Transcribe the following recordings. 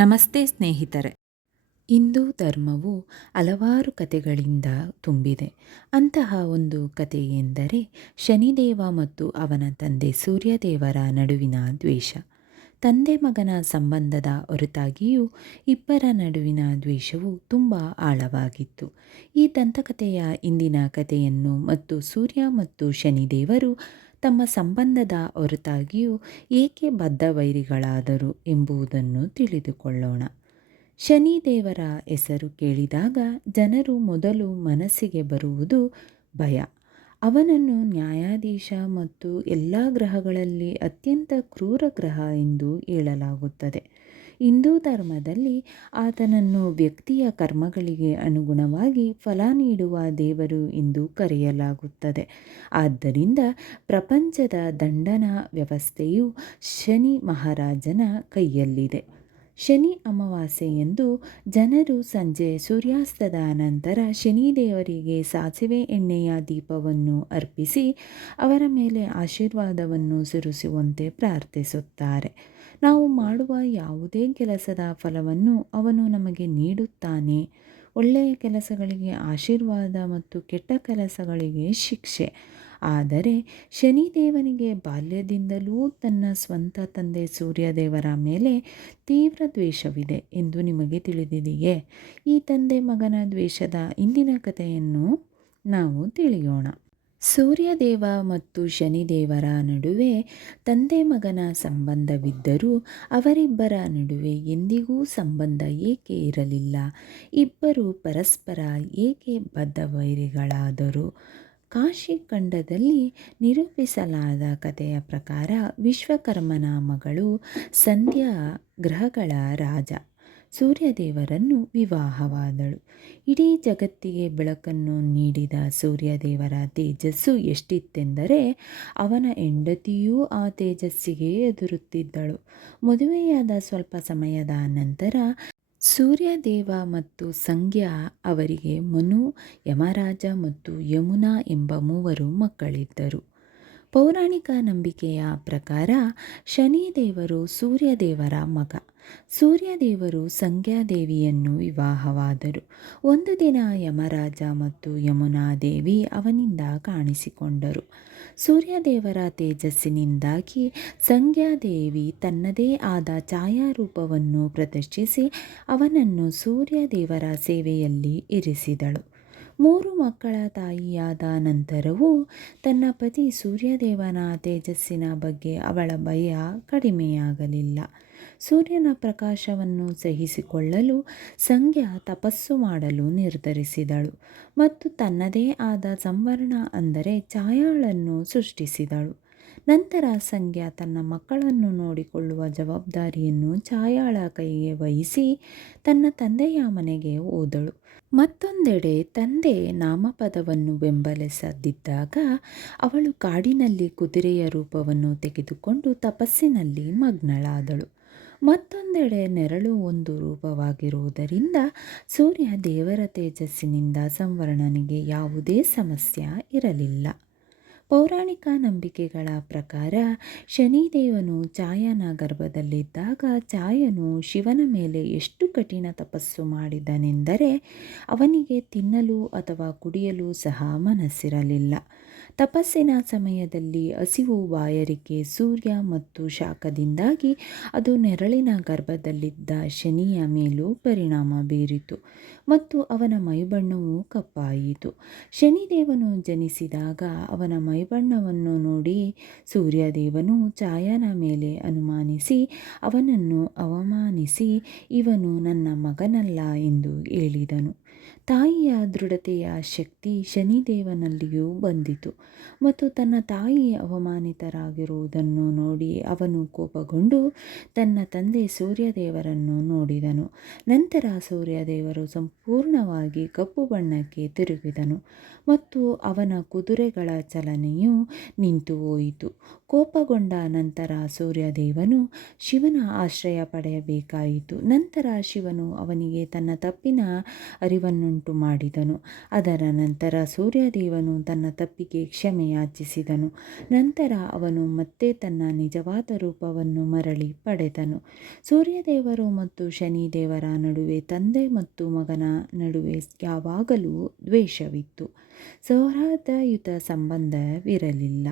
ನಮಸ್ತೆ ಸ್ನೇಹಿತರೆ. ಹಿಂದೂ ಧರ್ಮವು ಹಲವಾರು ಕಥೆಗಳಿಂದ ತುಂಬಿದೆ. ಅಂತಹ ಒಂದು ಕಥೆ ಎಂದರೆ ಶನಿದೇವ ಮತ್ತು ಅವನ ತಂದೆ ಸೂರ್ಯದೇವರ ನಡುವಿನ ದ್ವೇಷ. ತಂದೆ ಮಗನ ಸಂಬಂಧದ ಹೊರತಾಗಿಯೂ ಇಬ್ಬರ ನಡುವಿನ ದ್ವೇಷವು ತುಂಬ ಆಳವಾಗಿತ್ತು. ಈ ದಂತಕಥೆಯ ಇಂದಿನ ಕಥೆಯನ್ನು ಮತ್ತು ಸೂರ್ಯ ಮತ್ತು ಶನಿದೇವರು ತಮ್ಮ ಸಂಬಂಧದ ಹೊರತಾಗಿಯೂ ಏಕೆ ಬದ್ಧವೈರಿಗಳಾದರು ಎಂಬುದನ್ನು ತಿಳಿದುಕೊಳ್ಳೋಣ. ಶನಿದೇವರ ಹೆಸರು ಕೇಳಿದಾಗ ಜನರು ಮೊದಲು ಮನಸ್ಸಿಗೆ ಬರುವುದು ಭಯ. ಅವನನ್ನು ನ್ಯಾಯಾಧೀಶ ಮತ್ತು ಎಲ್ಲ ಗ್ರಹಗಳಲ್ಲಿ ಅತ್ಯಂತ ಕ್ರೂರ ಗ್ರಹ ಎಂದು ಹೇಳಲಾಗುತ್ತದೆ. ಹಿಂದೂ ಧರ್ಮದಲ್ಲಿ ಆತನನ್ನು ವ್ಯಕ್ತಿಯ ಕರ್ಮಗಳಿಗೆ ಅನುಗುಣವಾಗಿ ಫಲ ನೀಡುವ ದೇವರು ಎಂದು ಕರೆಯಲಾಗುತ್ತದೆ. ಆದ್ದರಿಂದ ಪ್ರಪಂಚದ ದಂಡನಾ ವ್ಯವಸ್ಥೆಯು ಶನಿ ಮಹಾರಾಜನ ಕೈಯಲ್ಲಿದೆ. ಶನಿ ಅಮಾವಾಸ್ಯೆ ಎಂದು ಜನರು ಸಂಜೆ ಸೂರ್ಯಾಸ್ತದ ನಂತರ ಶನಿದೇವರಿಗೆ ಸಾಸಿವೆ ಎಣ್ಣೆಯ ದೀಪವನ್ನು ಅರ್ಪಿಸಿ ಅವರ ಮೇಲೆ ಆಶೀರ್ವಾದವನ್ನು ಸುರಿಸುವಂತೆ ಪ್ರಾರ್ಥಿಸುತ್ತಾರೆ. ನಾವು ಮಾಡುವ ಯಾವುದೇ ಕೆಲಸದ ಫಲವನ್ನು ಅವನು ನಮಗೆ ನೀಡುತ್ತಾನೆ. ಒಳ್ಳೆಯ ಕೆಲಸಗಳಿಗೆ ಆಶೀರ್ವಾದ ಮತ್ತು ಕೆಟ್ಟ ಕೆಲಸಗಳಿಗೆ ಶಿಕ್ಷೆ. ಆದರೆ ಶನಿದೇವನಿಗೆ ಬಾಲ್ಯದಿಂದಲೂ ತನ್ನ ಸ್ವಂತ ತಂದೆ ಸೂರ್ಯದೇವರ ಮೇಲೆ ತೀವ್ರ ದ್ವೇಷವಿದೆ ಎಂದು ನಿಮಗೆ ತಿಳಿದಿದೆಯೇ? ಈ ತಂದೆ ಮಗನ ದ್ವೇಷದ ಇಂದಿನ ಕಥೆಯನ್ನು ನಾವು ತಿಳಿಯೋಣ. ಸೂರ್ಯದೇವ ಮತ್ತು ಶನಿದೇವರ ನಡುವೆ ತಂದೆ ಮಗನ ಸಂಬಂಧವಿದ್ದರೂ ಅವರಿಬ್ಬರ ನಡುವೆ ಎಂದಿಗೂ ಸಂಬಂಧ ಏಕೆ ಇರಲಿಲ್ಲ? ಇಬ್ಬರು ಪರಸ್ಪರ ಏಕೆ ಬದ್ಧವೈರಿಗಳಾದರು? ಕಾಶಿ ಖಂಡದಲ್ಲಿ ನಿರೂಪಿಸಲಾದ ಕಥೆಯ ಪ್ರಕಾರ ವಿಶ್ವಕರ್ಮನ ಮಗಳು ಸಂಧ್ಯಾ ಗ್ರಹಗಳ ರಾಜ. ಸೂರ್ಯದೇವರನ್ನು ವಿವಾಹವಾದಳು. ಇಡೀ ಜಗತ್ತಿಗೆ ಬೆಳಕನ್ನು ನೀಡಿದ ಸೂರ್ಯದೇವರ ತೇಜಸ್ಸು ಎಷ್ಟಿತ್ತೆಂದರೆ ಅವನ ಹೆಂಡತಿಯೂ ಆ ತೇಜಸ್ಸಿಗೆ ಎದುರುತ್ತಿದ್ದಳು. ಮದುವೆಯಾದ ಸ್ವಲ್ಪ ಸಮಯದ ನಂತರ ಸೂರ್ಯದೇವ ಮತ್ತು ಸಂಜ್ಞಾ ಅವರಿಗೆ ಮನು, ಯಮರಾಜ ಮತ್ತು ಯಮುನಾ ಎಂಬ ಮೂವರು ಮಕ್ಕಳಿದ್ದರು. ಪೌರಾಣಿಕ ನಂಬಿಕೆಯ ಪ್ರಕಾರ ಶನಿದೇವರು ಸೂರ್ಯದೇವರ ಮಗ. ಸೂರ್ಯದೇವರು ಸಂಧ್ಯಾದೇವಿಯನ್ನು ವಿವಾಹವಾದರು. ಒಂದು ದಿನ ಯಮರಾಜ ಮತ್ತು ಯಮುನಾದೇವಿ ಅವನಿಂದ ಕಾಣಿಸಿಕೊಂಡರು. ಸೂರ್ಯದೇವರ ತೇಜಸ್ಸಿನಿಂದಾಗಿ ಸಂಧ್ಯಾದೇವಿ ತನ್ನದೇ ಆದ ಛಾಯಾರೂಪವನ್ನು ಪ್ರದರ್ಶಿಸಿ ಅವನನ್ನು ಸೂರ್ಯದೇವರ ಸೇವೆಯಲ್ಲಿ ಇರಿಸಿದಳು. ಮೂರು ಮಕ್ಕಳ ತಾಯಿಯಾದ ನಂತರವೂ ತನ್ನ ಪತಿ ಸೂರ್ಯದೇವನ ತೇಜಸ್ಸಿನ ಬಗ್ಗೆ ಅವಳ ಭಯ ಕಡಿಮೆಯಾಗಲಿಲ್ಲ. ಸೂರ್ಯನ ಪ್ರಕಾಶವನ್ನು ಸಹಿಸಿಕೊಳ್ಳಲು ಸಂಖ್ಯಾ ತಪಸ್ಸು ಮಾಡಲು ನಿರ್ಧರಿಸಿದಳು ಮತ್ತು ತನ್ನದೇ ಆದ ಸಂವರ್ಣ ಅಂದರೆ ಛಾಯಾಳನ್ನು ಸೃಷ್ಟಿಸಿದಳು. ನಂತರ ಸಂಖ್ಯಾ ತನ್ನ ಮಕ್ಕಳನ್ನು ನೋಡಿಕೊಳ್ಳುವ ಜವಾಬ್ದಾರಿಯನ್ನು ಛಾಯಾಳ ಕೈಗೆ ವಹಿಸಿ ತನ್ನ ತಂದೆಯ ಮನೆಗೆ ಓದಳು ಮತ್ತೊಂದೆಡೆ ತಂದೆ ನಾಮಪದವನ್ನು ಬೆಂಬಲಿಸದಿದ್ದಾಗ ಅವಳು ಕಾಡಿನಲ್ಲಿ ಕುದುರೆಯ ರೂಪವನ್ನು ತೆಗೆದುಕೊಂಡು ತಪಸ್ಸಿನಲ್ಲಿ ಮಗ್ನಳಾದಳು. ಮತ್ತೊಂದೆಡೆ ನೆರಳು ಒಂದು ರೂಪವಾಗಿರುವುದರಿಂದ ಸೂರ್ಯ ದೇವರ ತೇಜಸ್ಸಿನಿಂದ ಸಂವರ್ಣನಿಗೆ ಯಾವುದೇ ಸಮಸ್ಯೆ ಇರಲಿಲ್ಲ. ಪೌರಾಣಿಕ ನಂಬಿಕೆಗಳ ಪ್ರಕಾರ ಶನಿದೇವನು ಛಾಯನ ಗರ್ಭದಲ್ಲಿದ್ದಾಗ ಛಾಯನು ಶಿವನ ಮೇಲೆ ಎಷ್ಟು ಕಠಿಣ ತಪಸ್ಸು ಮಾಡಿದನೆಂದರೆ ಅವನಿಗೆ ತಿನ್ನಲು ಅಥವಾ ಕುಡಿಯಲು ಸಹ ಮನಸ್ಸಿರಲಿಲ್ಲ. ತಪಸ್ಸಿನ ಸಮಯದಲ್ಲಿ ಹಸಿವು ಬಾಯರಿಕೆ ಸೂರ್ಯ ಮತ್ತು ಶಾಖದಿಂದಾಗಿ ಅದು ನೆರಳಿನ ಗರ್ಭದಲ್ಲಿದ್ದ ಶನಿಯ ಮೇಲೂ ಪರಿಣಾಮ ಬೀರಿತು ಮತ್ತು ಅವನ ಮೈಬಣ್ಣವು ಕಪ್ಪಾಯಿತು. ಶನಿದೇವನು ಜನಿಸಿದಾಗ ಅವನ ಮೈಬಣ್ಣವನ್ನು ನೋಡಿ ಸೂರ್ಯದೇವನು ಛಾಯನ ಮೇಲೆ ಅನುಮಾನಿಸಿ, ಅವನನ್ನು ಅವಮಾನಿಸಿ, ಇವನು ನನ್ನ ಮಗನಲ್ಲ ಎಂದು ಹೇಳಿದನು. ತಾಯಿಯ ದೃಢತೆಯ ಶಕ್ತಿ ಶನಿದೇವನಲ್ಲಿಯೂ ಬಂದಿತು. ಮತ್ತು ತನ್ನ ತಾಯಿ ಅವಮಾನಿತರಾಗಿರುವುದನ್ನು ನೋಡಿ ಅವನು ಕೋಪಗೊಂಡು ತನ್ನ ತಂದೆ ಸೂರ್ಯದೇವರನ್ನು ನೋಡಿದನು. ನಂತರ ಸೂರ್ಯದೇವರು ಸಂಪೂರ್ಣವಾಗಿ ಕಪ್ಪು ಬಣ್ಣಕ್ಕೆ ತಿರುಗಿದನು ಮತ್ತು ಅವನ ಕುದುರೆಗಳ ಚಲನೆಯು ನಿಂತು ಹೋಯಿತು. ಕೋಪಗೊಂಡ ನಂತರ ಸೂರ್ಯದೇವನು ಶಿವನ ಆಶ್ರಯ ಪಡೆಯಬೇಕಾಯಿತು. ನಂತರ ಶಿವನು ಅವನಿಗೆ ತನ್ನ ತಪ್ಪಿನ ಅರಿವನ್ನುಂಟು ಉಂಟು ಮಾಡಿದನು. ಅದರ ನಂತರ ಸೂರ್ಯದೇವನು ತನ್ನ ತಪ್ಪಿಗೆ ಕ್ಷಮೆಯಾಚಿಸಿದನು ನಂತರ ಅವನು ಮತ್ತೆ ತನ್ನ ನಿಜವಾದ ರೂಪವನ್ನು ಮರಳಿ ಪಡೆದನು. ಸೂರ್ಯದೇವರು ಮತ್ತು ಶನಿದೇವರ ನಡುವೆ ತಂದೆ ಮತ್ತು ಮಗನ ನಡುವೆ ಯಾವಾಗಲೂ ದ್ವೇಷವಿತ್ತು. ಸೌಹಾರ್ದಯುತ ಸಂಬಂಧವಿರಲಿಲ್ಲ.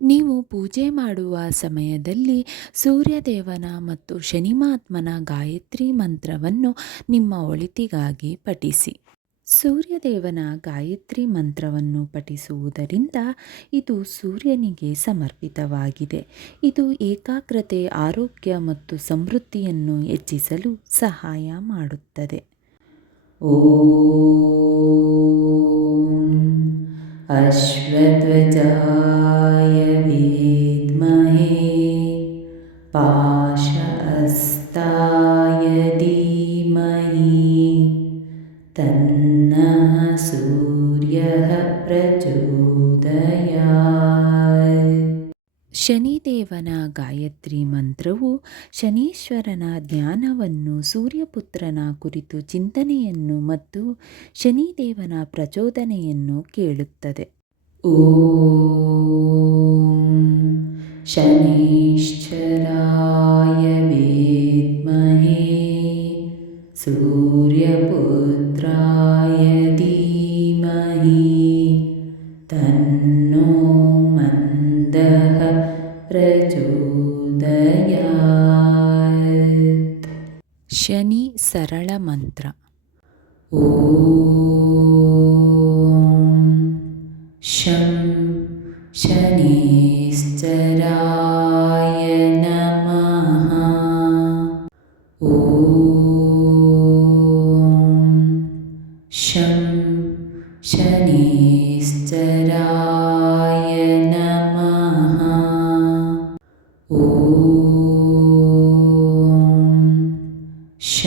ನೀವು ಪೂಜೆ ಮಾಡುವ ಸಮಯದಲ್ಲಿ ಸೂರ್ಯದೇವನ ಮತ್ತು ಶನಿಮಾತ್ಮನ ಗಾಯತ್ರಿ ಮಂತ್ರವನ್ನು ನಿಮ್ಮ ಒಳಿತಿಗಾಗಿ ಪಠಿಸಿ. ಸೂರ್ಯದೇವನ ಗಾಯತ್ರಿ ಮಂತ್ರವನ್ನು ಪಠಿಸುವುದರಿಂದ ಇದು ಸೂರ್ಯನಿಗೆ ಸಮರ್ಪಿತವಾಗಿದೆ. ಇದು ಏಕಾಗ್ರತೆ, ಆರೋಗ್ಯ ಮತ್ತು ಸಮೃದ್ಧಿಯನ್ನು ಹೆಚ್ಚಿಸಲು ಸಹಾಯ ಮಾಡುತ್ತದೆ. ಓಂ अश्वध्वजाय विद्महे पाशहस्ताय धीमहि तन्नः ಶನಿದೇವನ ಗಾಯತ್ರಿ ಮಂತ್ರವು ಶನೀಶ್ವರನ ಜ್ಞಾನವನ್ನು ಸೂರ್ಯಪುತ್ರನ ಕುರಿತು ಚಿಂತನೆಯನ್ನು ಮತ್ತು ಶನಿದೇವನ ಪ್ರಚೋದನೆಯನ್ನು ಕೇಳುತ್ತದೆ. ಓಂ ಶನೀಶ್ವರಾಯ ವೇದ್ಮಹೇ ಸೂರ್ಯಪುತ್ರಾಯ ಶನಿ ಸರಳ ಮಂತ್ರ ಓಂ ಶಂ ಶನೇಶ್ಚರಾಯ ನಮಃ ಓಂ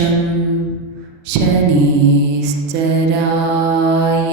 ಶಂ ಶನೇಶ್ಚರಾಯ